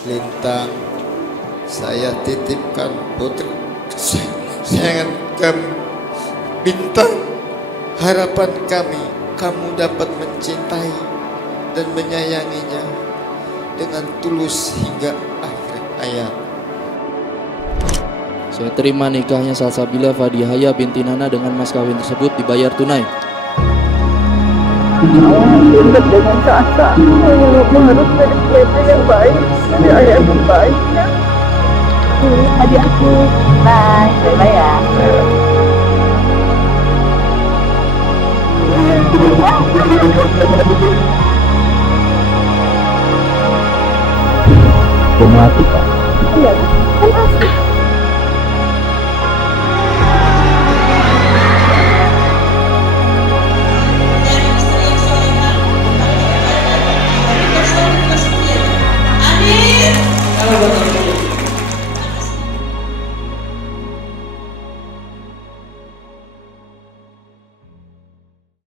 Lintang, saya titipkan putri sayangan kami Bintang. Harapan kami kamu dapat mencintai dan menyayanginya dengan tulus hingga akhir hayat. Saya terima nikahnya Salsabila Fadihaya binti Nana dengan mas kawin tersebut dibayar tunai. Tuntut dengan Sasa, harus dari kelihatan yang baik, dari ayah yang baik ya. Adik aku, bye, bye ya. Pemati Pak. Iya, kan asik. Amin.